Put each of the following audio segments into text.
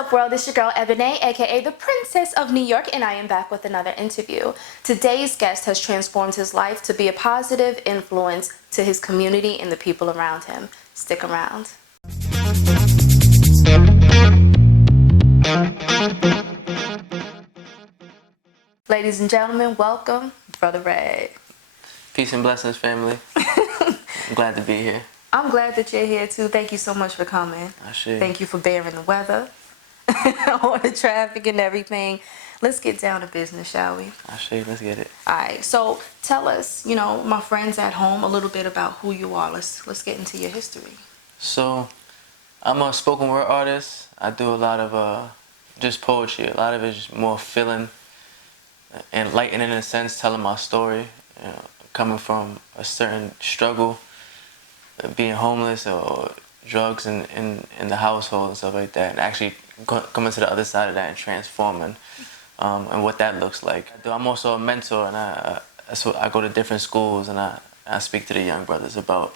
up, world? It's your girl, Ebonée, aka the Princess of New York, and I am back with another interview. Today's guest has transformed his life to be a positive influence to his community and the people around him. Stick around. Ladies and gentlemen, welcome, Brother Red. Peace and blessings, family. I'm glad to be here. I'm glad that you're here too. Thank you so much for coming. Thank you for bearing the weather, all the traffic and everything. Let's get down to business, shall we? Let's get it. All right. So tell us, my friends at home, a little bit about who you are. Let's get into your history. So, I'm a spoken word artist. I do a lot of just poetry. A lot of it is more feeling, enlightening in a sense, telling my story, coming from a certain struggle, being homeless or drugs in the household and stuff like that, and actually coming to the other side of that and transforming, and what that looks like. I'm also a mentor, and I go to different schools and I speak to the young brothers about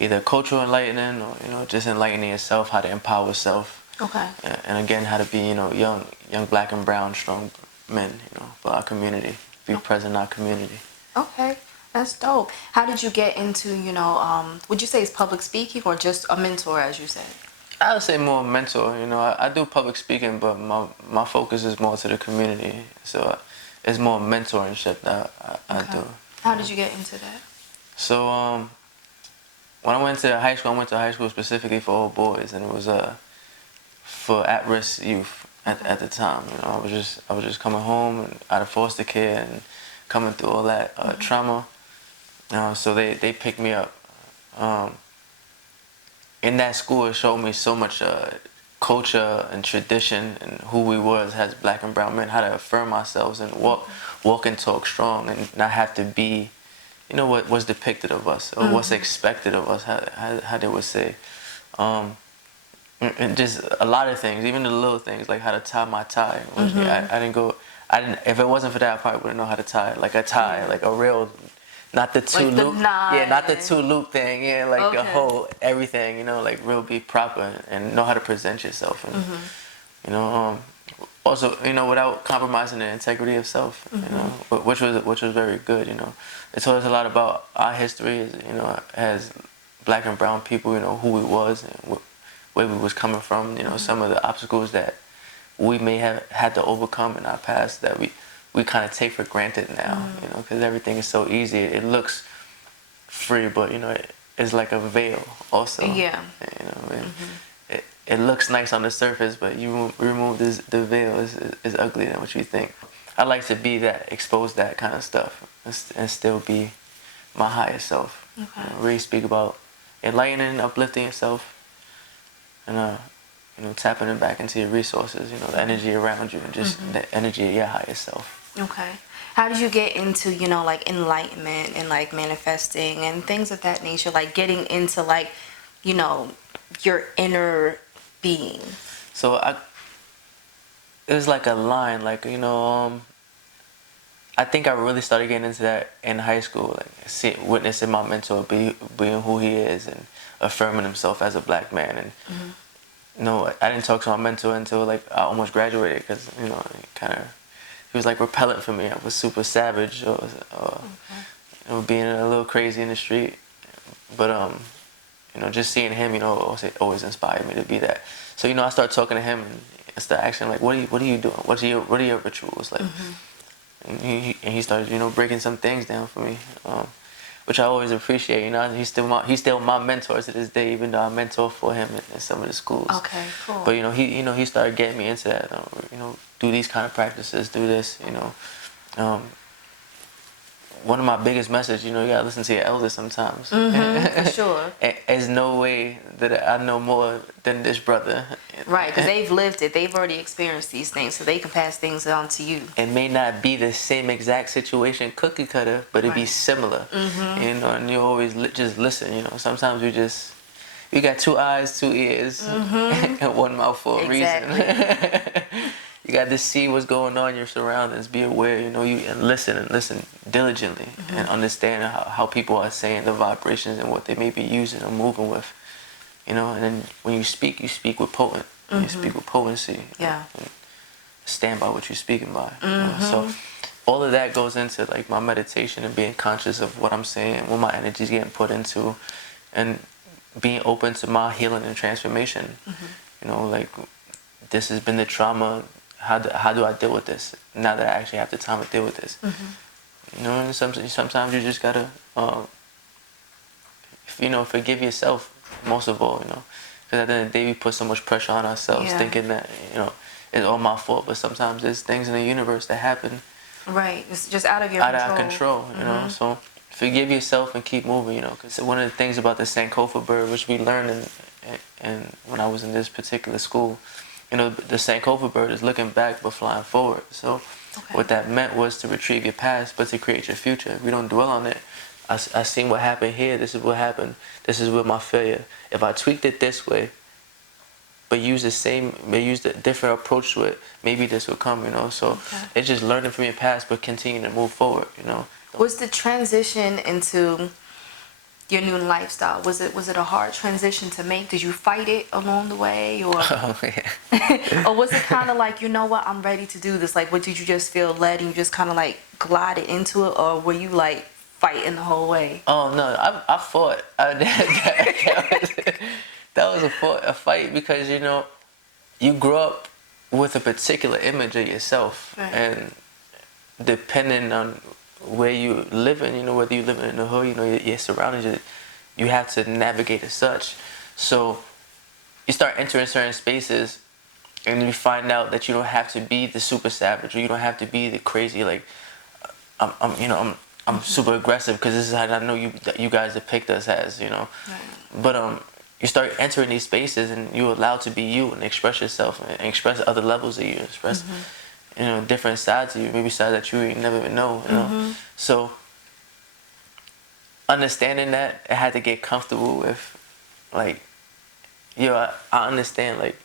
either cultural enlightening or just enlightening yourself, how to empower yourself. Okay. And again, how to be young black and brown strong men for our community, be present in our community. Okay. That's dope. How did you get into, would you say it's public speaking or just a mentor, as you said? I would say more mentor. I do public speaking, but my focus is more to the community. So it's more mentorship that I do. How did you get into that? So when I went to high school specifically for old boys, and it was for at-risk youth at the time. I was just coming home and out of foster care and coming through all that trauma. So they picked me up. In that school, it showed me so much culture and tradition and who we were as black and brown men, how to affirm ourselves and walk and talk strong and not have to be, what was depicted of us or what's expected of us, how they would say. And just a lot of things, even the little things, like how to tie my tie. If it wasn't for that, I probably wouldn't know how to tie, like a tie, like a real, not the two loop, not the two loop thing, a whole everything, like real be proper and know how to present yourself, and also without compromising the integrity of self, which was very good, It told us a lot about our history, as black and brown people, who we was and where we was coming from, some of the obstacles that we may have had to overcome in our past that we kind of take for granted now, because everything is so easy. It looks free, but it's like a veil also. Yeah. It looks nice on the surface, but you remove the veil is uglier than what you think. I like to be that, expose that kind of stuff, and still be my highest self. Okay. Really speak about enlightening, uplifting yourself, and tapping it back into your resources, the energy around you, and just the energy of your highest self. Okay. How did you get into, like enlightenment and like manifesting and things of that nature, like getting into like, your inner being? So it was like a line, like, I think I really started getting into that in high school, like witnessing my mentor being who he is and affirming himself as a black man. And I didn't talk to my mentor until like I almost graduated, because he was like repellent for me. I was super savage or being a little crazy in the street. But just seeing him, always inspired me to be that. So I started talking to him and I started asking like, what are you doing? What are your rituals like? And he started breaking some things down for me, which I always appreciate. He's still my mentor to this day, even though I mentor for him in some of the schools. Okay, cool. But he started getting me into that. Do these kind of practices, do this. One of my biggest messages, you gotta listen to your elders sometimes. For sure. There's no way that I know more than this brother. Right, because they've lived it. They've already experienced these things, so they can pass things on to you. It may not be the same exact situation, cookie cutter, but it'd be similar. And you always just listen. Sometimes you got two eyes, two ears, and one mouth for a reason. You got to see what's going on in your surroundings, be aware, and listen diligently, and understand how people are saying the vibrations and what they may be using or moving with, and then when you speak with potent, You speak with potency. Yeah. And stand by what you're speaking by. So all of that goes into like my meditation and being conscious of what I'm saying, what my energy is getting put into, and being open to my healing and transformation. You know, like this has been the trauma. How do I deal with this now that I actually have the time to deal with this? You know, and sometimes you just gotta, forgive yourself most of all. You know, because at the end of the day we put so much pressure on ourselves, thinking that it's all my fault. But sometimes there's things in the universe that happen. Right, it's just out of your out of our control. You know, so forgive yourself and keep moving. You know, because one of the things about the Sankofa bird, which we learned in when I was in this particular school, the Sankofa bird is looking back but flying forward. So what that meant was to retrieve your past, but to create your future. If we don't dwell on it, I seen what happened here. This is what happened. This is with my failure. If I tweaked it this way, but use a different approach to it, maybe this will come. So it's just learning from your past, but continuing to move forward. Was the transition into your new lifestyle, was it a hard transition to make? Did you fight it along the way, or or was it kind of like, you know what, I'm ready to do this? Like, what, did you just feel led and you just kind of like glided into it, or were you like fighting the whole way? Oh no, I fought. That was a fight because you grow up with a particular image of yourself, and depending on where you live in, whether you live in the hood, your surroundings, you have to navigate as such. So you start entering certain spaces, and you find out that you don't have to be the super savage, or you don't have to be the crazy, like I'm super aggressive because this is how I know you guys depict us as, But you start entering these spaces and you're allowed to be you and express yourself and express other levels of you, express different sides of you, maybe sides that you never even know. So understanding that, I had to get comfortable with, like, I understand, like,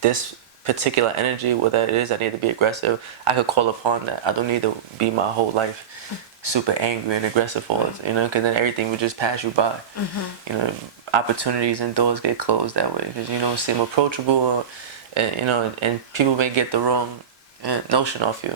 this particular energy, whether it is I need to be aggressive, I could call upon that. I don't need to be my whole life super angry and aggressive all the time, because then everything would just pass you by. Opportunities and doors get closed that way because it seem approachable, and people may get the wrong notion off you.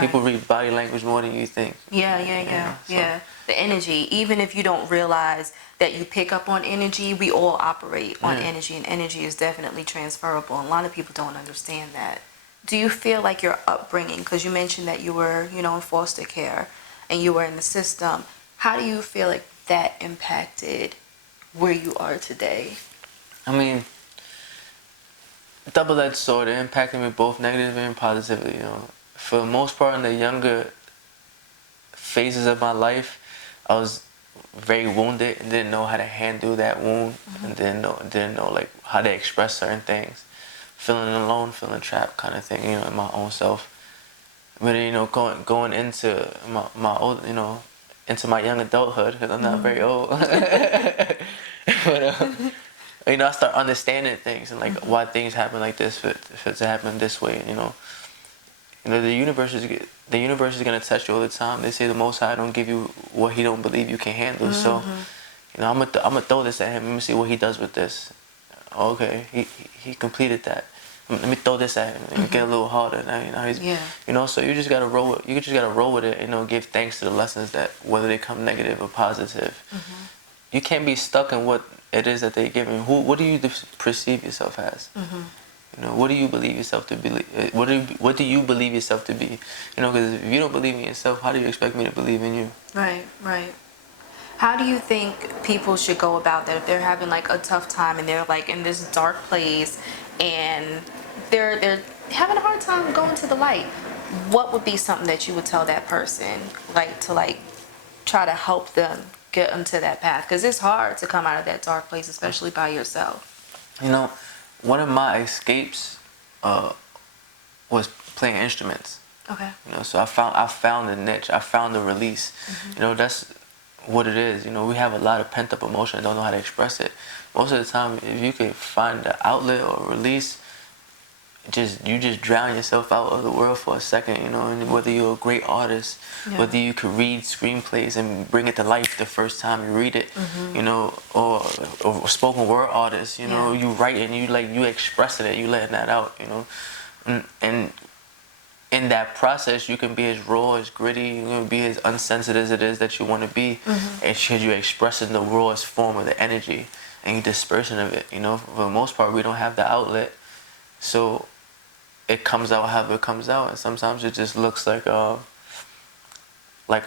People read body language more than you think. Yeah. The energy, even if you don't realize that you pick up on energy, we all operate on energy, and energy is definitely transferable, and a lot of people don't understand that. Do you feel like your upbringing, because you mentioned that you were, in foster care and you were in the system, how do you feel like that impacted where you are today? I mean, double-edged sword. It impacted me both negatively and positively. For the most part, in the younger phases of my life, I was very wounded and didn't know how to handle that wound, and didn't know like how to express certain things, feeling alone, feeling trapped, kind of thing. In my own self. But going into my old, into my young adulthood, because I'm not very old. But I start understanding things and like why things happen like this, for it to happen this way. The universe is gonna test you all the time. They say the Most High don't give you what He don't believe you can handle. So, I'm gonna throw this at Him. Let me see what He does with this. Okay, he completed that. Let me throw this at him and get a little harder. Now, so you just gotta roll. You just gotta roll with it. Give thanks to the lessons that, whether they come negative or positive. You can't be stuck in what it is that they're giving. What do you perceive yourself as? What do you believe yourself to believe? What do you believe yourself to be? Because if you don't believe in yourself, how do you expect me to believe in you? Right. How do you think people should go about that if they're having like a tough time and they're like in this dark place and they're having a hard time going to the light? What would be something that you would tell that person, like, to like try to help them get into that path? Because it's hard to come out of that dark place, especially by yourself. One of my escapes was playing instruments. Okay. So I found a niche. I found a release. That's what it is. We have a lot of pent up emotion and don't know how to express it. Most of the time, if you can find an outlet or release, you just drown yourself out of the world for a second, you know. And whether you're a great artist, whether you could read screenplays and bring it to life the first time you read it, you know, or spoken word artist, you know, you write and you expressing it, you letting that out, you know, and in that process, you can be as raw, as gritty, you can be as uncensored as it is that you want to be, and because you're expressing the rawest form of the energy and you dispersing of it, you know. For the most part, we don't have the outlet, so it comes out however it comes out, and sometimes it just looks like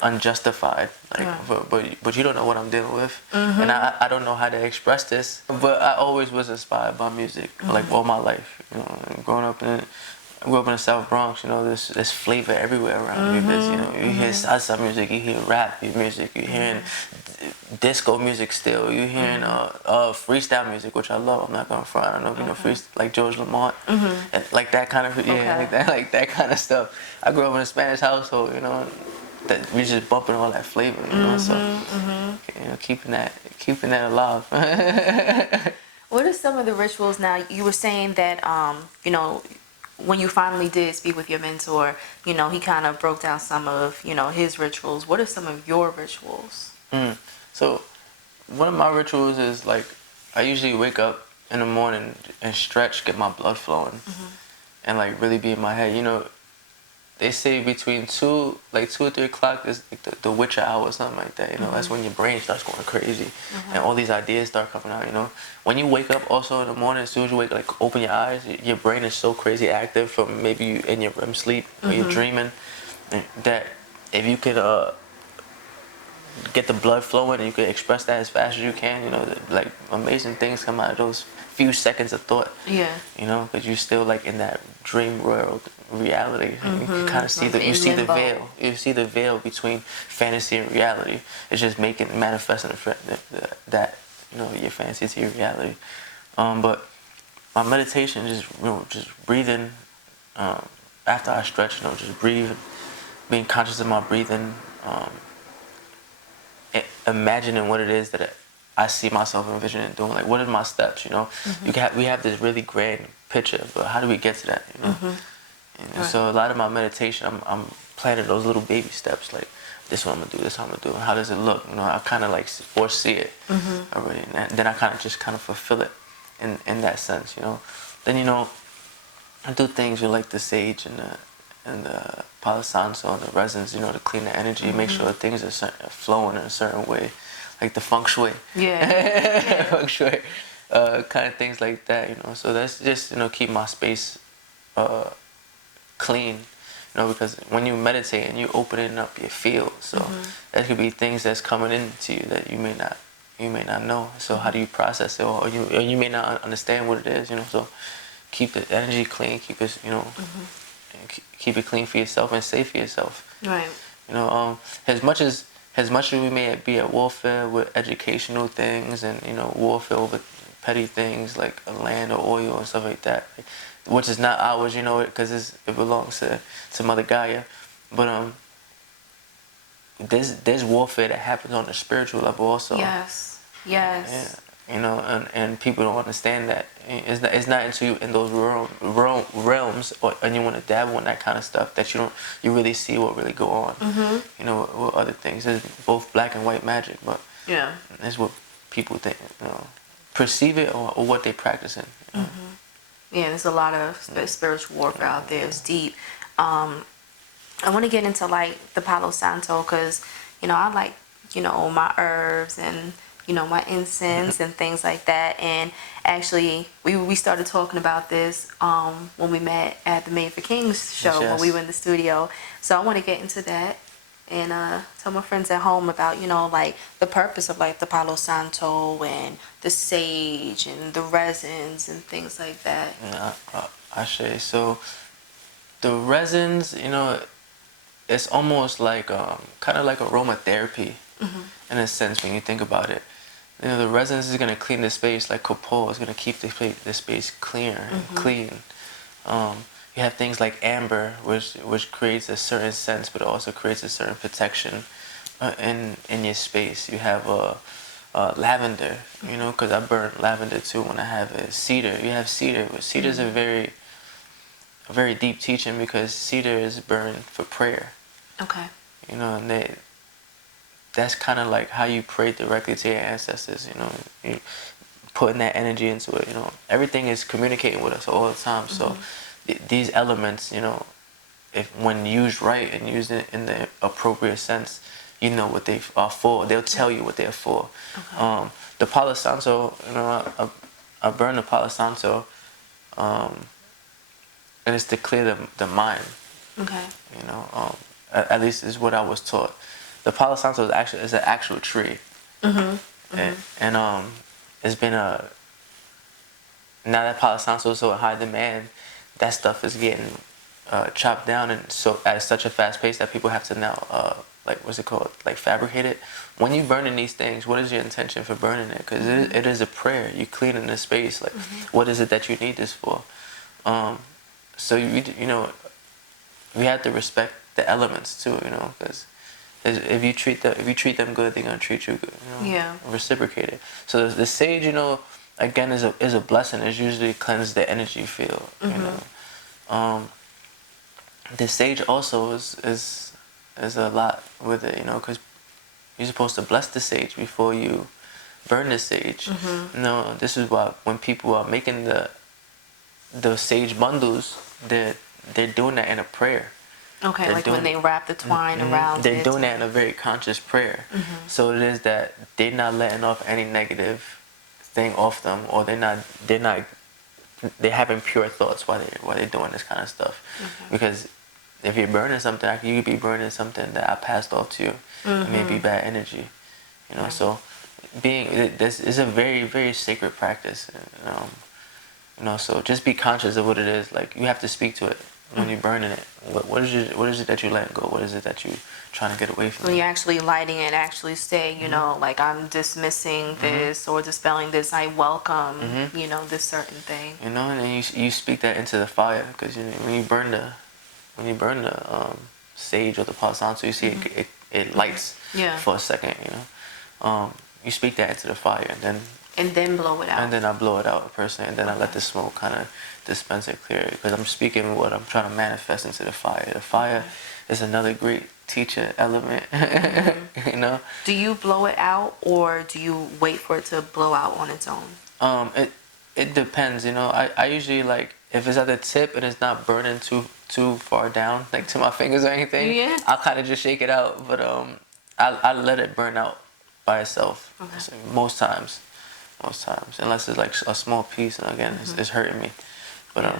unjustified, but you don't know what I'm dealing with, and I don't know how to express this, but I always was inspired by music, like all my life, you know. I grew up in the South Bronx, you know. There's flavor everywhere around me. There's, you know, you hear salsa music, you hear rap music, you're hearing disco music still, you're hearing freestyle music, which I love. I'm not gonna front. I don't know if you know freestyle, like George Lamont, and like that kind of like that kind of stuff. I grew up in a Spanish household, you know, that we just bumping all that flavor, you know. So you know, keeping that alive. What are some of the rituals now? You were saying that you know, when you finally did speak with your mentor, you know, he kind of broke down some of, you know, his rituals. What are some of your rituals? So one of my rituals is like, I usually wake up in the morning and stretch, get my blood flowing, and like really be in my head. You know, they say between 2 or 3 o'clock is like the witcher hour or something like that. You know, that's when your brain starts going crazy and all these ideas start coming out. You know, when you wake up also in the morning, as soon as you wake, like open your eyes, your brain is so crazy active from maybe you in your REM sleep or you're dreaming, that if you could get the blood flowing and you could express that as fast as you can, you know, like amazing things come out of those few seconds of thought. Yeah. You know, because you're still like in that dream world reality. You can kind of see you see the veil. You see the veil between fantasy and reality. It's just manifesting that, you know, your fantasy to your reality. But my meditation is just, you know, just breathing. After I stretch, you know, just breathing, being conscious of my breathing. Imagining what it is that I see myself envisioning doing. Like, what are my steps? You know, we have this really grand picture, but how do we get to that? You know, and so a lot of my meditation, I'm planning those little baby steps. Like, this is what I'm gonna do. This is what I'm gonna do. How does it look? You know, I kind of like foresee it already, and then I kind of just fulfill it in that sense. You know, then, you know, I do things with like the sage and the Palo Santo and the resins, you know, to clean the energy, make sure things are flowing in a certain way, like the feng shui. Yeah. Feng shui, kind of things like that, you know. So that's just, you know, keep my space clean, you know, because when you meditate and you opening up your field, so there could be things that's coming into you that you may not know. So how do you process it, or you may not understand what it is, you know. So keep the energy clean, keep it, you know. Keep it clean for yourself and safe for yourself. Right. You know, as much as we may be at warfare with educational things and, you know, warfare with petty things like land or oil and stuff like that, which is not ours, you know, because it belongs to Mother Gaia. But there's warfare that happens on the spiritual level also. Yes. Yeah. You know, and people don't understand that. It's not until you in those realms, and you want to dabble in that kind of stuff, that you really see what really go on. You know, with other things. It's both black and white magic, but that's what people think, you know, perceive it or what they practice in. You know? Yeah, there's a lot of spiritual warfare out there. It's deep. I want to get into like the Palo Santo because, you know, I like, you know, my herbs and, you know, my incense and things like that. And actually, we started talking about this when we met at the Made for Kings show, when we were in the studio. So I want to get into that and tell my friends at home about, you know, like the purpose of like the Palo Santo and the sage and the resins and things like that. Yeah, I say so. The resins, you know, it's almost like kind of like aromatherapy in a sense when you think about it. You know, the resins is going to clean the space, like Copo is going to keep the space clear and clean. You have things like amber, which creates a certain sense, but also creates a certain protection in your space. You have lavender, you know, because I burn lavender too when I have cedar. You have cedar. Cedar's a very a very deep teaching because cedar is burned for prayer. Okay. You know, and that's kind of like how you pray directly to your ancestors. You know, you putting that energy into it. You know, everything is communicating with us all the time. So these elements, you know, if when used right and used in the appropriate sense, you know what they are for. They'll tell you what they're for. Okay. The Palo Santo, you know, I burn the Palo Santo, and it's to clear the mind. Okay. You know, at least is what I was taught. The Palo Santo is an actual tree, and it's been now that Palo Santo is so in high demand, that stuff is getting chopped down and so at such a fast pace that people have to now like what's it called, like fabricate it. When you burning these things, what is your intention for burning it? Because it is a prayer. You cleaning the space. Like, what is it that you need this for? So you know, we have to respect the elements too. You know, because if you treat them good, they're gonna treat you good. You know, Yeah. reciprocate it. So the sage, you know, again is a blessing. It's usually cleanse the energy field. You know, the sage also is a lot with it. You know, because you're supposed to bless the sage before you burn the sage. You know, this is why when people are making the sage bundles, they're doing that in a prayer. Okay, They're like when they wrap the twine around they're it. doing that in a very conscious prayer. So it is that they're not letting off any negative thing off them, or they're having pure thoughts while they're doing this kind of stuff. Because if you're burning something, you could be burning something that I passed off to you. It may be bad energy, you know. So this is a very, very sacred practice. You know, so just be conscious of what it is. Like, you have to speak to it when you're burning it. What is it that you letting go? What is it that you trying to get away from? When you're actually lighting it, actually say, you know, like, I'm dismissing this or dispelling this. I welcome, you know, this certain thing. You know, and then you speak that into the fire, because when you burn the sage or the Palo Santo, you see it lights for a second. You know, you speak that into the fire, and then blow it out. And then I blow it out personally, and then I let the smoke kind of dispense it clear, because I'm speaking what I'm trying to manifest into the fire. The fire is another great teacher element. You know. Do you blow it out, or do you wait for it to blow out on its own? It depends. You know, I usually, like, if it's at the tip and it's not burning too far down, like to my fingers or anything, I'll kind of just shake it out. But I let it burn out by itself. So most times, unless it's like a small piece, and again, it's hurting me. But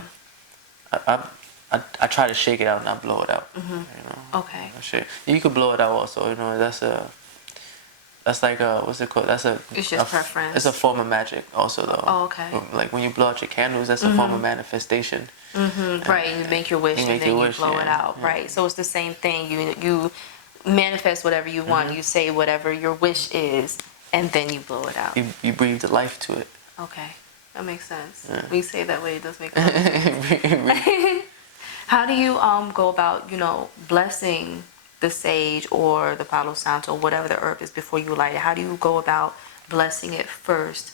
I try to shake it out and not blow it out. You know. Okay. You could blow it out also. You know, that's like what's it called? It's just preference. It's a form of magic also, though. Oh, okay. Like when you blow out your candles, that's a form of manifestation. Right, you make your wish and then you blow it out. Yeah. Right. So it's the same thing. You manifest whatever you want. You say whatever your wish is, and then you blow it out. You breathe the life to it. Okay, that makes sense. Yeah. When you say it that way, it does make sense. How do you go about, you know, blessing the sage or the Palo Santo, whatever the herb is, before you light it? How do you go about blessing it first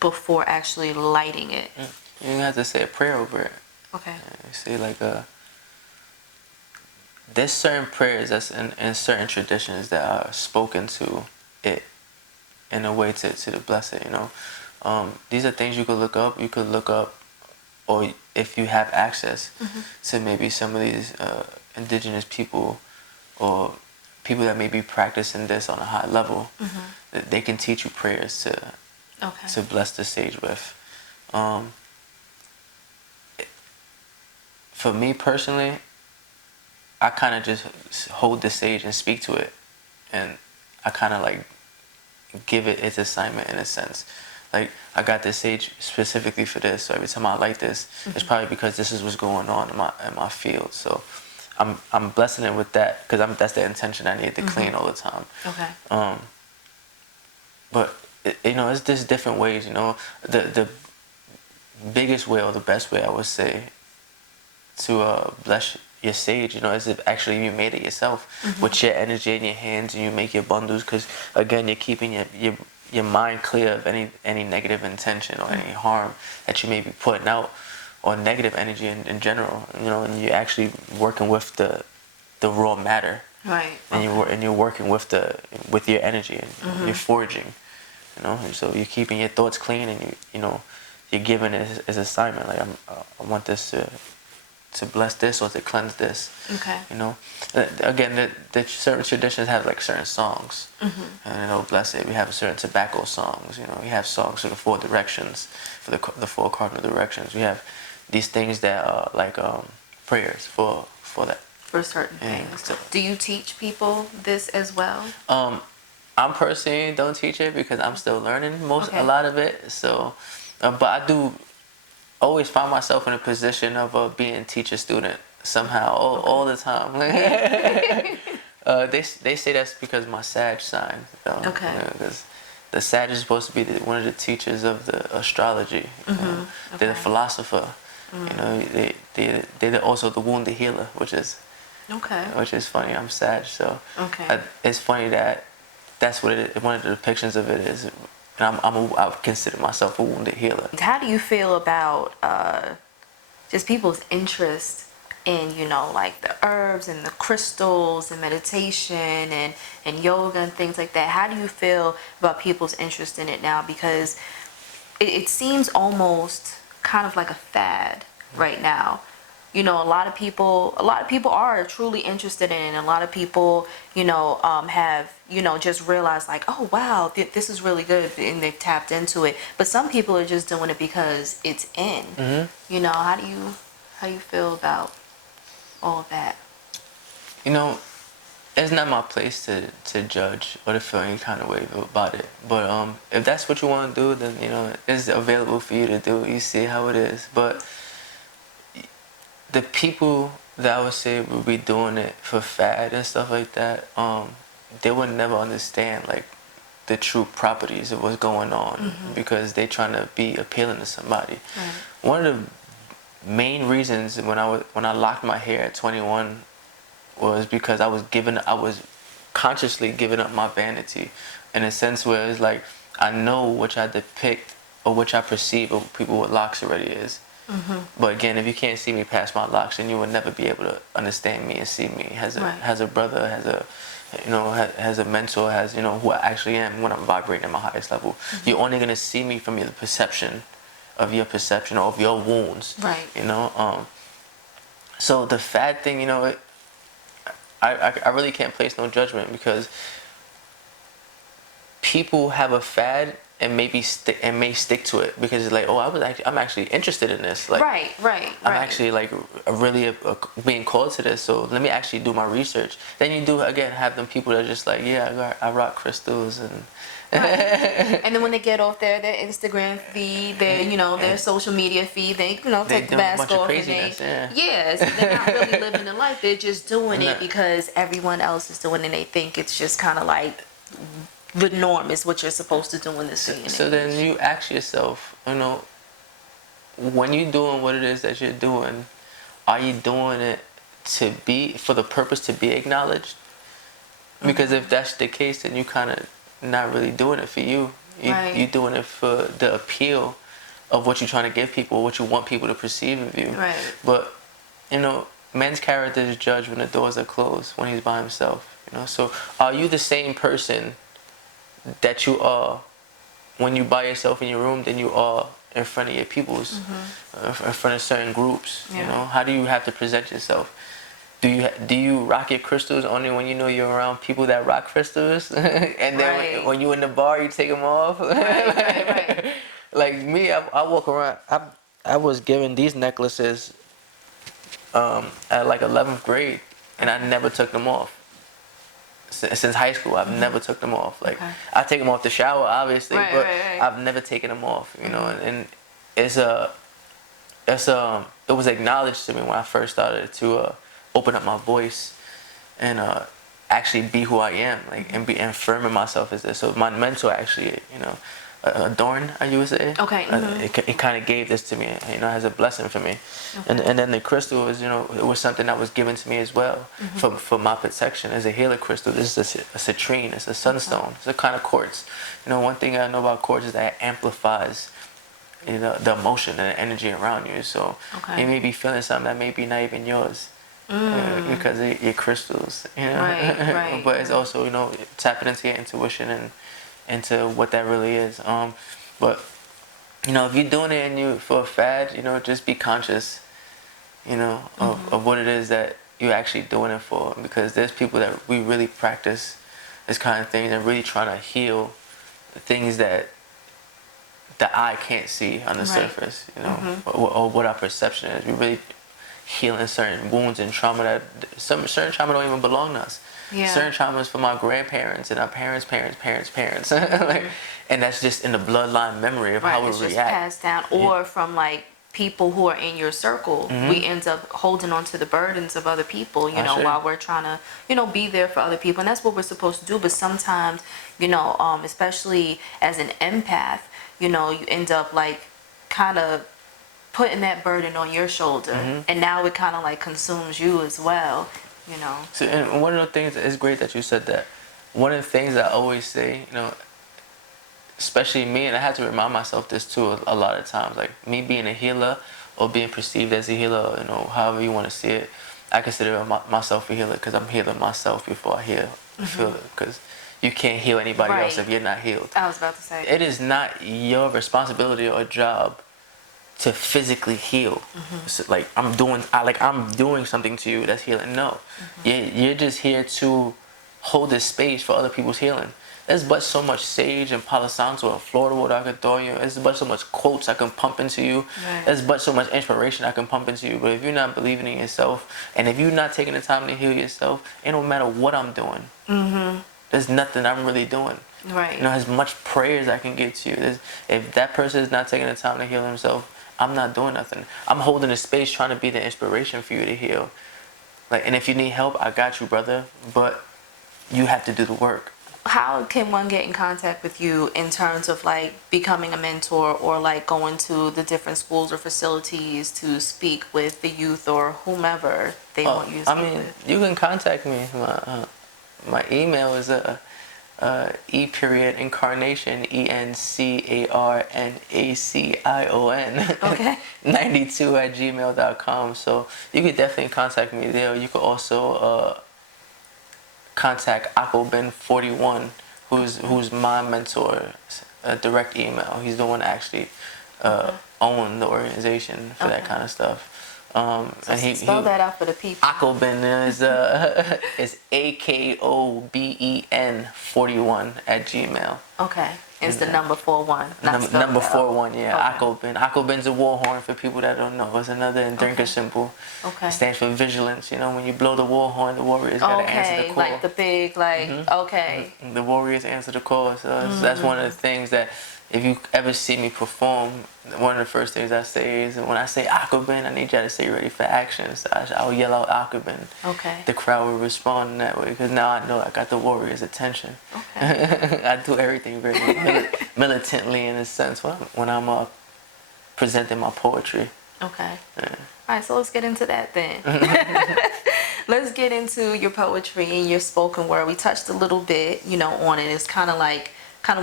before actually lighting it? You have to say a prayer over it. Okay. You say, like, there's certain prayers that's in certain traditions that are spoken to it in a way to bless it, you know. These are things you could look up. You could look up, or if you have access to maybe some of these indigenous people, or people that may be practicing this on a high level, they can teach you prayers to bless the sage with. For me personally, I kind of just hold the sage and speak to it, and I kind of like give it its assignment in a sense. Like, I got this sage specifically for this, so every time I light this, it's probably because this is what's going on in my field. So I'm blessing it with that, because that's the intention I need to clean all the time. Okay. But you know, it's just different ways. You know, the biggest way, or the best way, I would say, to bless your sage, you know, is if actually you made it yourself with your energy in your hands, and you make your bundles, because again, you're keeping your mind clear of any negative intention or any harm that you may be putting out or negative energy in general, you know, and you're actually working with the raw matter, right? And you're working with your energy, and you're forging, you know, and so you're keeping your thoughts clean, and you know, you're giving it as assignment, like I want this to bless this or to cleanse this. Okay. You know, again, the certain traditions have like certain songs, and it'll bless it. We have certain tobacco songs. You know, we have songs for the four directions, for the four cardinal directions. We have these things that are like prayers for that. For certain things. So, do you teach people this as well? I'm personally don't teach it because I'm still learning a lot of it. So, but I do always find myself in a position of being teacher student somehow all the time. They say that's because my Sag sign. Because the Sag is supposed to be one of the teachers of the astrology. You know? They're the philosopher. You know, they're also the wounded healer, which is funny. I'm Sag, so it's funny that that's what it is. One of the depictions of it is. And I consider myself a wounded healer. How do you feel about just people's interest in, you know, like the herbs and the crystals and meditation and yoga and things like that? How do you feel about people's interest in it now? Because it seems almost kind of like a fad right now. You know, a lot of people are truly interested in it, and a lot of people, you know, have, you know, just realized like, oh wow, this is really good, and they've tapped into it. But some people are just doing it because it's in. You know, how do you feel about all of that? You know, it's not my place to judge or to feel any kind of way about it. But if that's what you want to do, then you know it's available for you to do. You see how it is, but the people that I would say would be doing it for fad and stuff like that, they would never understand like the true properties of what's going on because they're trying to be appealing to somebody. One of the main reasons when I locked my hair at 21 was because I was consciously giving up my vanity in a sense where it's like I know which I depict or which I perceive of people with locks already is. But again, if you can't see me past my locks, then you will never be able to understand me and see me as a brother, has a mentor, has, you know, who I actually am when I'm vibrating at my highest level. You're only gonna see me from your perception or of your wounds. Right. You know, so the fad thing, you know, I really can't place no judgment because people have a fad and may stick to it because it's like, oh, I'm actually interested in this. Like, I'm actually like really being called to this. So let me actually do my research. Then you do again have them people that are just like, yeah, I rock crystals and. And then when they get off their Instagram feed, their social media feed, they take the mask off and so they're not really living the life. They're just doing it because everyone else is doing it. And they think it's just kind of like the norm is what you're supposed to do in this scene. So then you ask yourself, you know, when you're doing what it is that you're doing, are you doing it for the purpose to be acknowledged? Because if that's the case, then you kind of not really doing it for you. You're doing it for the appeal of what you're trying to give people, what you want people to perceive of you. Right. But, you know, man's character is judged when the doors are closed, when he's by himself. You know, so are you the same person that you are when you by yourself in your room than you are in front of your peoples, in front of certain groups? You know, how do you have to present yourself? Do you rock your crystals only when you know you're around people that rock crystals, and then when you in the bar you take them off? Like me, I walk around. I was given these necklaces at like 11th grade, and I never took them off. Since high school, I've never took them off. Like I take them off the shower, obviously, but I've never taken them off. You know, and it was acknowledged to me when I first started to open up my voice and actually be who I am, like and be affirming myself as this. So my mentor actually, you know, Dorn, I would say. It kind of gave this to me, you know, as a blessing for me. And then the crystal was, you know, it was something that was given to me as well for my protection as a healer crystal. This is a citrine. It's a sunstone. It's a kind of quartz. You know, one thing I know about quartz is that it amplifies the emotion and the energy around you. So you may be feeling something that may be not even yours. Because you're crystals, Right. But it's also, tapping into your intuition and into what that really is. But if you're doing it and you for a fad, just be conscious, of what it is that you're actually doing it for. Because there's people that we really practice this kind of things and really trying to heal the things that the eye can't see on the surface, or what our perception is. We really healing certain wounds and trauma that certain trauma don't even belong to us. Certain traumas from our grandparents and our parents, and that's just in the bloodline memory of how we it's react. Just passed down, or from like people who are in your circle. We end up holding on to the burdens of other people, while we're trying to, be there for other people, and that's what we're supposed to do. But sometimes, especially as an empath, you end up like kind of putting that burden on your shoulder, and now it kind of like consumes you as well, So, and one of the things, it's great that you said that. One of the things I always say, especially me, and I had to remind myself this too a lot of times, like me being a healer or being perceived as a healer, however you want to see it, I consider myself a healer because I'm healing myself before I feel it, because you can't heal anybody else if you're not healed. I was about to say. It is not your responsibility or job to physically heal. So, like I'm doing something to you that's healing. No, you're just here to hold this space for other people's healing. There's but so much sage and Palo Santo and Florida water I can throw you. There's but so much quotes I can pump into you. There's but so much inspiration I can pump into you. But if you're not believing in yourself, and if you're not taking the time to heal yourself, it don't matter what I'm doing. There's nothing I'm really doing. As much prayer as I can get to you. If that person is not taking the time to heal himself, I'm not doing nothing. I'm holding a space trying to be the inspiration for you to heal. And if you need help, I got you, brother. But you have to do the work. How can one get in contact with you in terms of like becoming a mentor, or like going to the different schools or facilities to speak with the youth or whomever they want you to speak with? You can contact me. My email is incarnation, ENCARNACION, Okay. 92 at gmail.com. So you could definitely contact me there. You could also contact Akobin41, who's my mentor. Direct email. He's the one that actually own the organization for that kind of stuff. And spell that out for the people. Akobin is AKOBEN 41 at Gmail. Okay. It's the number 41. Number 41, yeah. Okay. Akobin's a war horn for people that don't know. It's another Ndrinka symbol. Okay. It stands for vigilance. When you blow the war horn, the warriors gotta answer the call. Like the big, okay. The warriors answer the call. So that's one of the things that, if you ever see me perform, one of the first things I say is, when I say Akobin, I need y'all to say ready for action. So I'll yell out Akobin. Okay. The crowd will respond in that way, because now I know I got the warriors' attention. Okay. I do everything very militantly in a sense when I'm presenting my poetry. Okay. Yeah. All right, so let's get into that then. Let's get into your poetry and your spoken word. We touched a little bit, on it. It's kind of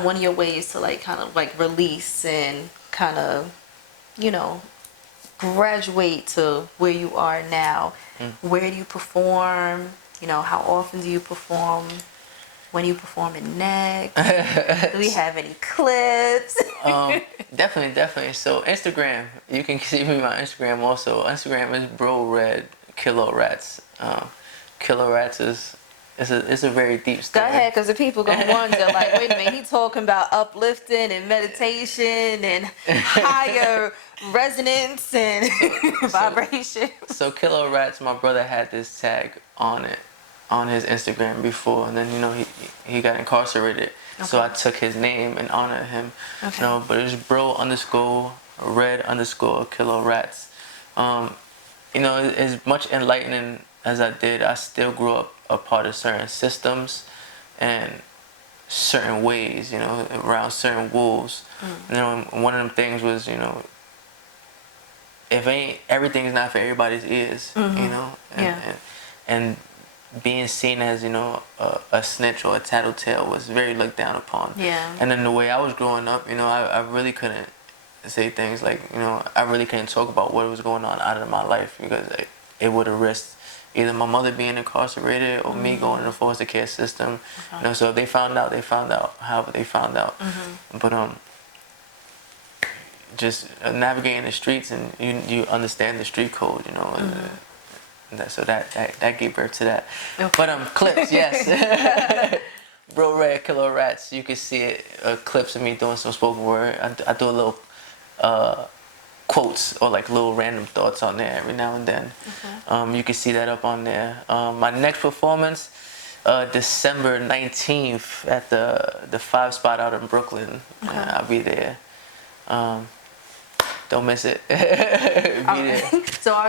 one of your ways to release and kind of, graduate to where you are now. Where do you perform? How often do you perform? When you perform it next? Do we have any clips? Definitely. So Instagram, you can see me on Instagram also. Instagram is BroRed Kilo Rats. Kilo Rats is it's a very deep story. Go ahead, because the people gonna wonder, like, wait a minute, he talking about uplifting and meditation and higher resonance and vibration. So Kilo Rats, my brother had this tag on his Instagram before, and then he got incarcerated. Okay. So I took his name and honored him. Okay. But it's bro_red_Kilo Rats. As much enlightening as I did, I still grew up a part of certain systems and certain ways, around certain wolves. One of them things was, everything's not for everybody's ears, and being seen as, a snitch or a tattletale was very looked down upon. Yeah. And then the way I was growing up, I really couldn't say things like, I really couldn't talk about what was going on out of my life because it would have risked either my mother being incarcerated or me going in the foster care system. So if they found out, they found out. However they found out. But just navigating the streets, and you understand the street code, so that gave birth to that. Okay. But clips, yes. Bro Red, Killer Rats, you can see it, clips of me doing some spoken word. I do a little quotes or like little random thoughts on there every now and then. You can see that up on there. My next performance, December 19th at the 5 spot out in Brooklyn. I'll be there. Don't miss it. Be there. So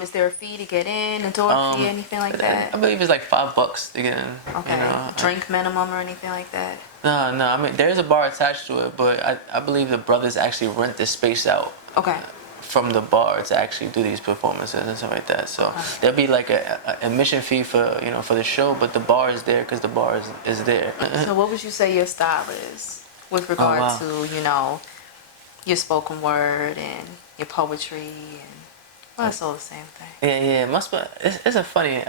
is there a fee to get in, a door fee, anything like that? I believe it's like $5 to get in. Okay. Drink minimum or anything like that? No. I mean, there's a bar attached to it, but I believe the brothers actually rent the space out. Okay. From the bar to actually do these performances and stuff like that. So there'll be like a admission fee for for the show, but the bar is there because the bar is there. So what would you say your style is with regard to your spoken word and your poetry and it's all the same thing? Yeah. It must be. It's a funny.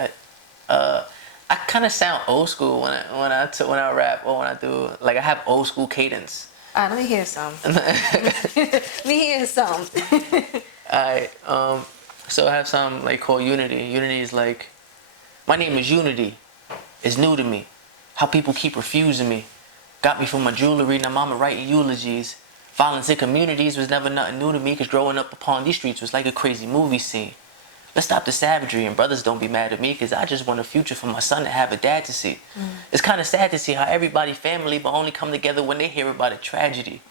I kind of sound old school when I rap or when I do I have old school cadence. All right, let me hear some. Let me hear some. Alright, so I have some called Unity. Unity is like, my name is Unity. It's new to me. How people keep refusing me. Got me for my jewelry, now mama writing eulogies. Violence in communities was never nothing new to me, cause growing up upon these streets was like a crazy movie scene. Let's stop the savagery, and brothers don't be mad at me, cause I just want a future for my son to have a dad to see. It's kind of sad to see how everybody family but only come together when they hear about a tragedy.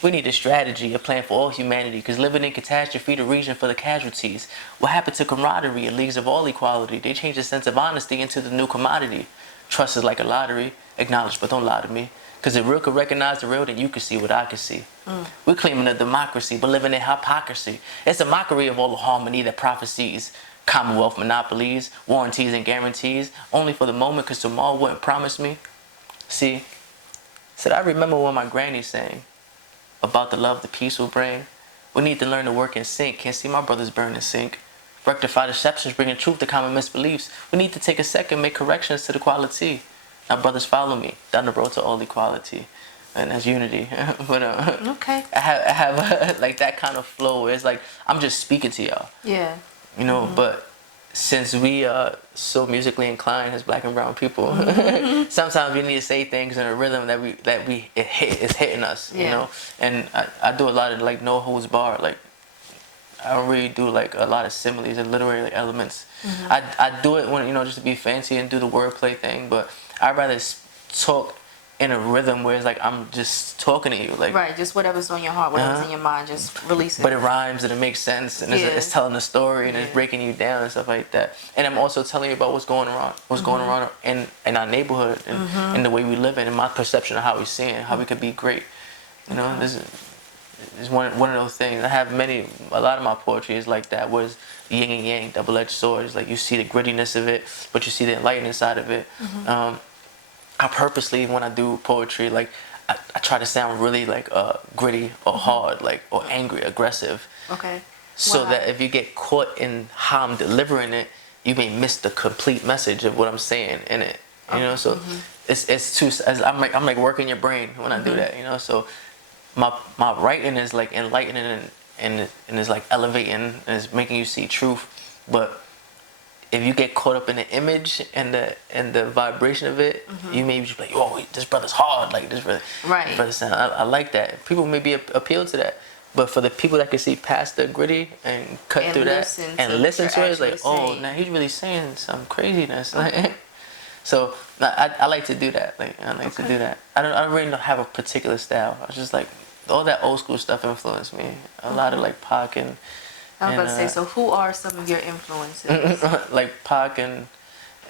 We need a strategy, a plan for all humanity, cause living in catastrophe the reason for the casualties. What happened to camaraderie and leagues of all equality? They changed the sense of honesty into the new commodity. Trust is like a lottery, acknowledge but don't lie to me. Cause if real could recognize the real, then you can see what I can see. We're claiming a democracy, but living in hypocrisy. It's a mockery of all the harmony that prophesies. Commonwealth monopolies, warranties and guarantees, only for the moment cause tomorrow wouldn't promise me. See, said I remember when my granny sang about the love the peace will bring. We need to learn to work in sync. Can't see my brothers burn in sync. Rectify deceptions, bringing truth to common misbeliefs. We need to take a second, make corrections to the quality. Now brothers follow me down the road to all equality, and that's unity. But okay. I have like that kind of flow. It's like I'm just speaking to y'all. Yeah. But since we are so musically inclined as black and brown people, sometimes we need to say things in a rhythm it's hitting us. And I do a lot of no holds bar. I don't really do a lot of similes and literary elements. I do it when just to be fancy and do the wordplay thing, but I'd rather talk in a rhythm where it's I'm just talking to you, right, just whatever's on your heart, whatever's in your mind, just release it. But it rhymes and it makes sense, and it's telling a story, and it's breaking you down and stuff like that. And I'm also telling you about what's going on in our neighborhood and the way we live in, and my perception of how we see it, how we could be great. This is one of those things. I have a lot of my poetry is like that, where it's yin and yang, double-edged sword. It's you see the grittiness of it, but you see the enlightening side of it. I purposely, when I do poetry, I try to sound really gritty or hard, or angry, aggressive. Okay. So that if you get caught in how I'm delivering it, you may miss the complete message of what I'm saying in it. So it's too. I'm working your brain when I do that. So my writing is enlightening and is elevating and is making you see truth, but if you get caught up in the image and the vibration of it, you may be like, oh, this brother's hard, this brother. Right. Brother sound. I like that. People may be appealed to that, but for the people that can see past the gritty and cut through that and listen to it, it's oh, now he's really saying some craziness. So I like to do that. I like to do that. I don't really have a particular style. I was just all that old school stuff influenced me. A lot of Pac and. I was about to say, so who are some of your influences? Pac and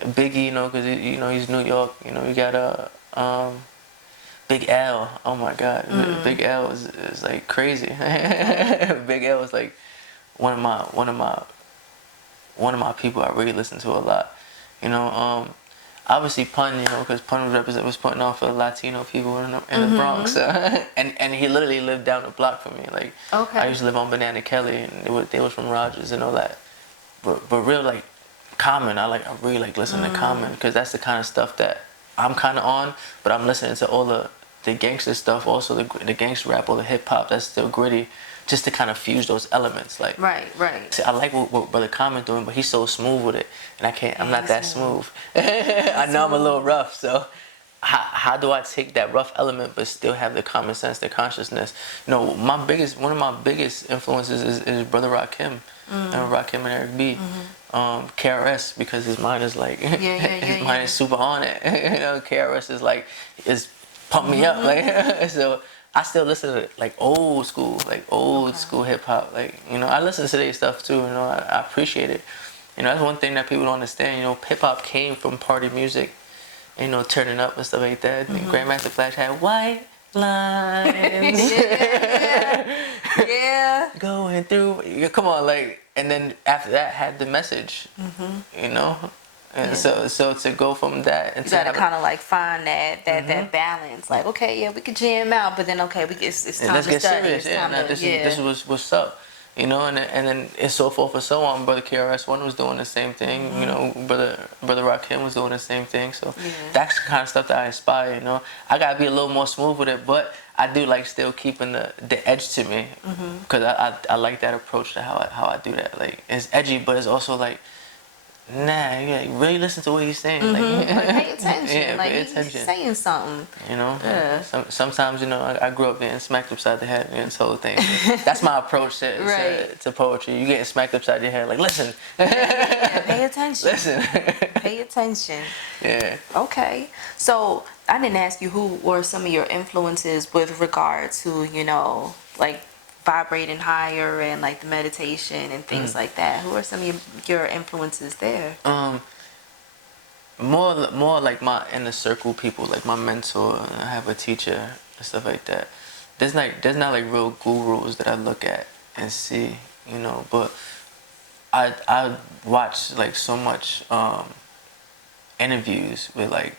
Biggie, because he's New York. You got Big L. Oh my God, Big L is crazy. Big L is one of my people I really listen to a lot. obviously Pun, because Pun was putting on for the Latino people in the Bronx, and he literally lived down the block from me. Like, Okay. I used to live on Banana Kelly, and they was from Rogers and all that. But real like Common, I really like listening to Common, because that's the kind of stuff that I'm kind of on. But I'm listening to all the gangster stuff, also the gangster rap, or the hip hop that's still gritty, just to kind of fuse those elements. Like, right. see, I like what Brother Common doing, but he's so smooth with it, and I can't. I'm not that smooth. I know I'm a little rough, so. How do I take that rough element but still have the common sense, the consciousness? One of my biggest influences is Brother Rakim, and Rakim and Eric B. KRS, because his mind is like his mind is super on it. KRS is pump me up, like so. I still listen to like old school hip hop. Like, I listen to today's stuff too. I appreciate it. That's one thing that people don't understand. Hip hop came from party music. Turning up and stuff like that. And Grandmaster Flash had white lines. yeah. Going through. Come on, like, and then after that had the message. And so to go from that and you gotta kind of like find that balance. Like, okay, yeah, we could jam out, but then okay, it's time to study. Serious. This is what's up. And then it's so forth and so on. Brother KRS-One was doing the same thing. Brother Rakim was doing the same thing. So that's the kind of stuff that I aspire. I gotta be a little more smooth with it, but I do like still keeping the edge to me, because I like that approach to how I do that. Like, it's edgy, but it's also like, nah, you really listen to what he's saying. Like, pay attention. Pay attention. He's saying something. Yeah. Sometimes I grew up getting smacked upside the head and this whole thing. That's my approach to poetry. You getting smacked upside your head, like, listen. Pay attention. Listen. Pay attention. Yeah. Okay. So I didn't ask you who were some of your influences with regard to like vibrating higher and like the meditation and things like that. Who are some of your influences there? More like my inner circle people, like my mentor. I have a teacher and stuff like that. There's not like real gurus that I look at and see, but I watch like so much interviews with like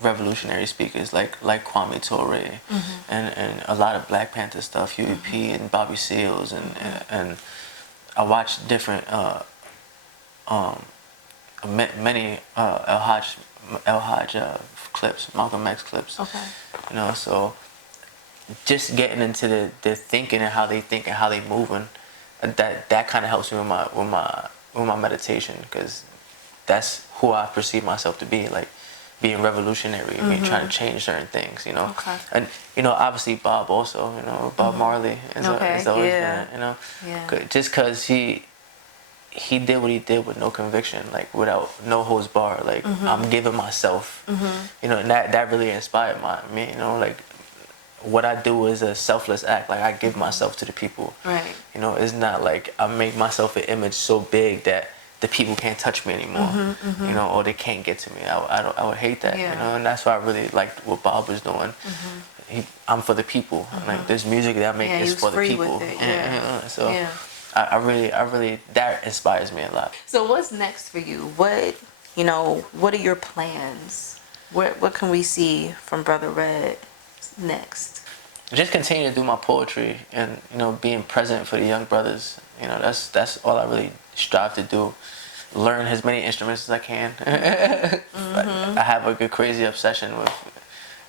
revolutionary speakers like Kwame Ture, and a lot of Black Panther stuff, UEP and Bobby Seals, and I watch different many El Haj clips, Malcolm X clips. Okay. So just getting into the thinking and how they think and how they moving, that kind of helps me with my meditation, because that's who I perceive myself to be, like being revolutionary, trying to change certain things, Okay. And obviously Bob also, Bob Marley is always been, just because he did what he did with no conviction, like without no holds bar, like I'm giving myself, and that really inspired me, like what I do is a selfless act, like I give myself to the people, right? It's not like I make myself an image so big that the people can't touch me anymore, or they can't get to me. I would hate that, and that's why I really liked what Bob was doing. I'm for the people. Like, this music that I make is for the people. So I really that inspires me a lot. So what's next for you? What are your plans? What can we see from Brother Red next? Just continue to do my poetry and being present for the young brothers. That's all I really strive to do. Learn as many instruments as I can. I have a good crazy obsession with.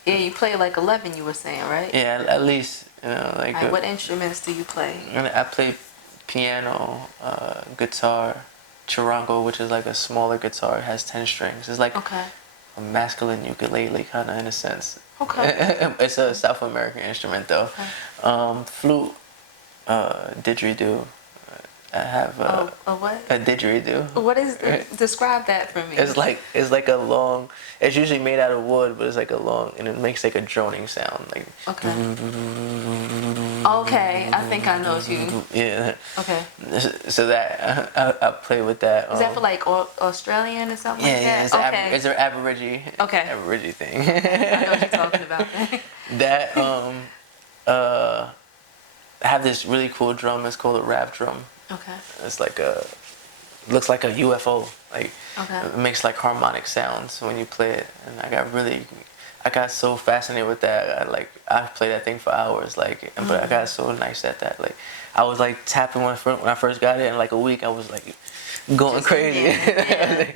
Yeah, you play like 11. You were saying, right? Yeah, at least like. What instruments do you play? I play piano, guitar, charango, which is like a smaller guitar. It has 10 strings. It's like a masculine ukulele, kind of, in a sense. Okay. It's a South American instrument though. Okay. Flute, didgeridoo. I have a what? A didgeridoo. What is? Describe that for me. It's like a long. It's usually made out of wood, but it's like a long, and it makes like a droning sound, like. Okay. Okay, I think I know you. Yeah. Okay. So that I play with that. Is that for like Australian or something like that? Yeah, it's an Aborigine. Okay. Aborigine thing. Okay. I know what you're talking about. That I have this really cool drum. It's called a rap drum. Okay. It's like a looks like a UFO. Like Okay. it makes like harmonic sounds when you play it, and I got so fascinated with that. I played that thing for hours, like, but I got so nice at that. Like, I was like tapping when I first got it, and like a week I was like going Just crazy, yeah.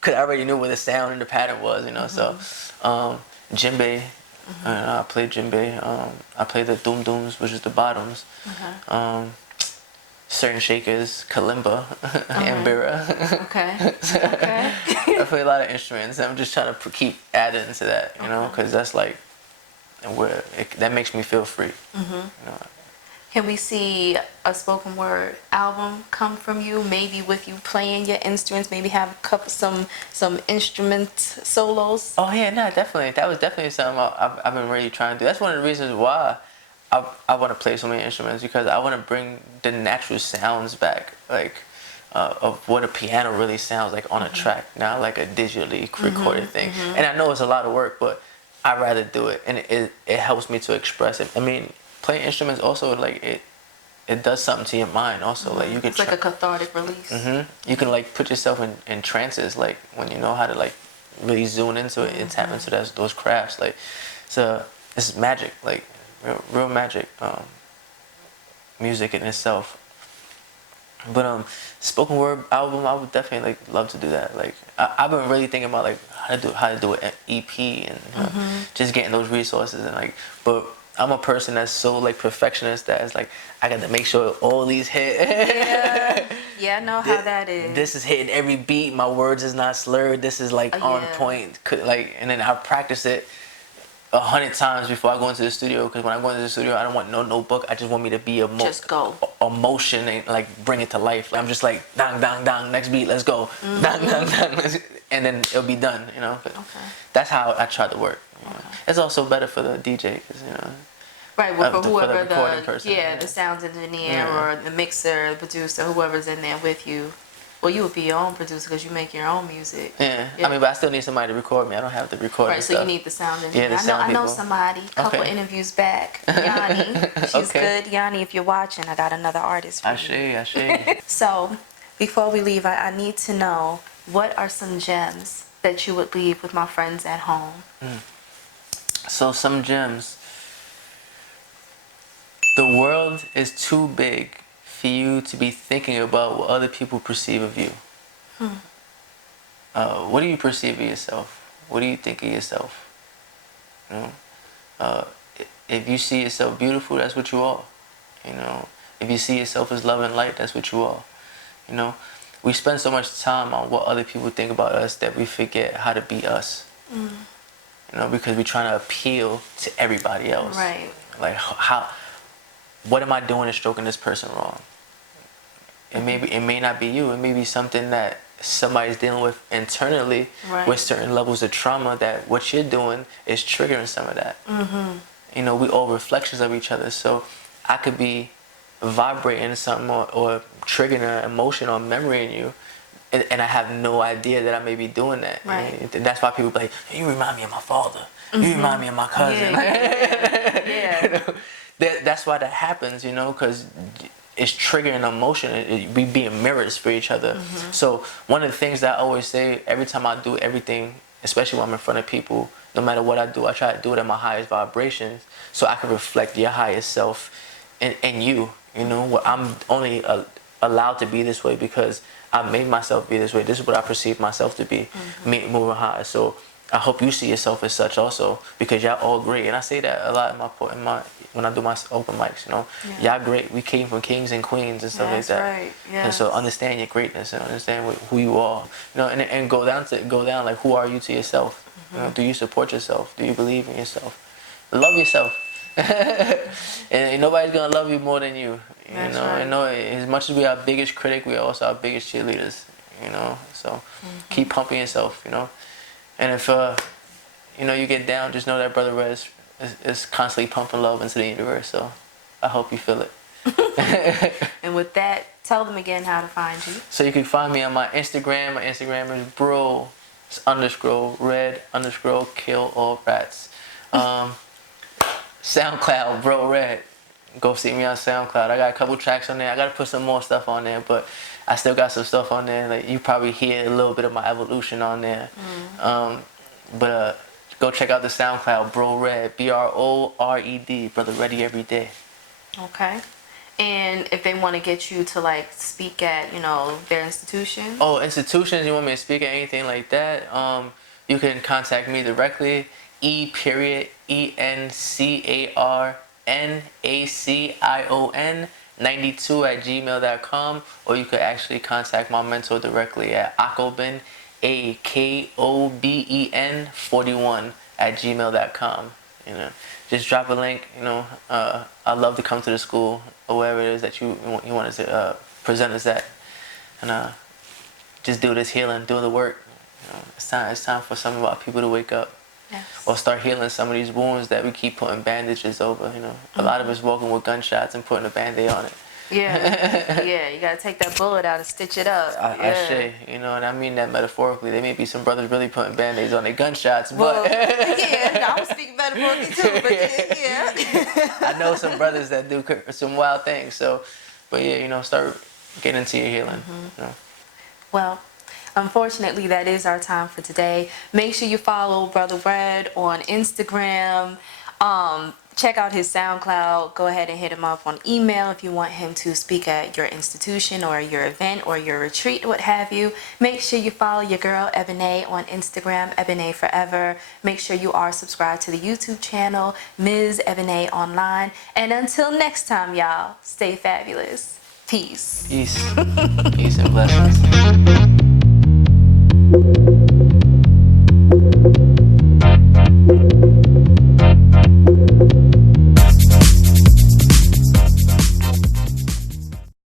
because I already knew where the sound and the pattern was, you know. So, djembe, I played djembe. I played the doom dooms, which is the bottoms. Certain shakers, kalimba, ambira. Okay. Okay. I play a lot of instruments. I'm just trying to keep adding to that, you know, because that's like that makes me feel free. You know. Can we see a spoken word album come from you? Maybe with you playing your instruments. Maybe have a couple some instrument solos. Oh yeah, no, definitely. That was definitely something I've been really trying to do. That's one of the reasons why I want to play so many instruments, because I want to bring the natural sounds back, like of what a piano really sounds like on a track, not like a digitally recorded thing. And I know it's a lot of work, but I'd rather do it, and it helps me to express it. I mean, playing instruments also, like, it does something to your mind also. Like you can It's like a cathartic release. you can like put yourself in trances, like when you know how to like really zoom into it and tap into those crafts. Like, so it's magic, like real magic, music in itself. But spoken word album, I would definitely like love to do that. Like I've been really thinking about like how to do an EP, and just getting those resources, and like, but I'm a person that's so like perfectionist that it's like I got to make sure all these hit. Yeah, I know how that is. This is hitting every beat. My words is not slurred. This is like on point. Like, and then I practice it 100 times before I go into the studio, because when I go into the studio, I don't want no notebook. I just want me to be Just go. emotion and like bring it to life. Like, I'm just like dang dang dang, next beat, let's go, dang dang dang, and then it'll be done. You know. Okay. That's how I try to work. You know? It's also better for the DJ, because you know. Right, well, for whoever the recording person, the sound engineer or the mixer, the producer, whoever's in there with you. Well, you would be your own producer because you make your own music. Yeah. I mean, but I still need somebody to record me. I don't have the recording Right, so stuff. you need the sound engineer. Yeah, the sound I know people. somebody. Couple interviews back, Yanni. She's good. Yanni, if you're watching, I got another artist for you. I see. So, before we leave, I need to know, what are some gems that you would leave with my friends at home? So some gems. The world is too big for you to be thinking about what other people perceive of you. What do you perceive of yourself? What do you think of yourself? You know, if you see yourself beautiful, that's what you are. You know, if you see yourself as love and light, that's what you are. You know, we spend so much time on what other people think about us that we forget how to be us. You know, because we're trying to appeal to everybody else. Right. Like, what am I doing to stroking this person wrong? It may not be you. It may be something that somebody's dealing with internally, with certain levels of trauma, that what you're doing is triggering some of that. You know, we all reflections of each other. So I could be vibrating something or triggering an emotion or memory in you, and I have no idea that I may be doing that. Right. And that's why people be like, hey, you remind me of my father. You remind me of my cousin. Yeah. You know? That's why that happens, you know, because it's triggering emotion. We being mirrors for each other. So one of the things that I always say every time I do everything, especially when I'm in front of people, no matter what I do, I try to do it at my highest vibrations, so I can reflect your highest self in you. You know, I'm only allowed to be this way because I made myself be this way. This is what I perceive myself to be, me moving high. So I hope you see yourself as such also, because y'all all great. And I say that a lot in my when I do my open mics, you know. Y'all great. We came from kings and queens and stuff like that. Right. Yeah. And so understand your greatness and understand who you are. You know, and go down like, who are you to yourself? You know, do you support yourself? Do you believe in yourself? Love yourself. And nobody's gonna love you more than you. You know, right. and know, as much as we are our biggest critic, we are also our biggest cheerleaders. You know, so keep pumping yourself. You know, and if you know, you get down, just know that Brother Rez is constantly pumping love into the universe. So I hope you feel it. And with that, tell them again how to find you. So you can find me on my Instagram. My Instagram is bro_red_kill all rats. SoundCloud, Bro Red. Go see me on SoundCloud. I got a couple tracks on there. I got to put some more stuff on there, but I still got some stuff on there. Like you probably hear a little bit of my evolution on there. But go check out the SoundCloud, Bro Red, BRORED, Brother Ready Every Day. Okay. And if they want to get you to like speak at, their institution? Oh, institutions, you want me to speak at anything like that? You can contact me directly, ENCARNACION 92 at gmail.com, or you could actually contact my mentor directly at Akoben, AKOBEN 41 at gmail.com. Just drop a link. I'd love to come to the school or wherever it is that you want us to present us at, and just do this healing, do the work. It's time for some of our people to wake up. Yes. Or start healing some of these wounds that we keep putting bandages over. A lot of us walking with gunshots and putting a band-aid on it. Yeah, yeah, you gotta take that bullet out and stitch it up. I say, and I mean that metaphorically. There may be some brothers really putting band-aids on their gunshots, but yeah, I was speaking metaphorically too, but yeah. I know some brothers that do some wild things. So, but yeah, start getting into your healing. Well, unfortunately, that is our time for today. Make sure you follow Brother Red on Instagram. Check out his SoundCloud. Go ahead and hit him up on email if you want him to speak at your institution or your event or your retreat, what have you. Make sure you follow your girl Ebonée on Instagram, Ebonée Forever. Make sure you are subscribed to the YouTube channel, Ms. Ebonée Online. And until next time, y'all, stay fabulous. Peace. Peace. Peace and blessings.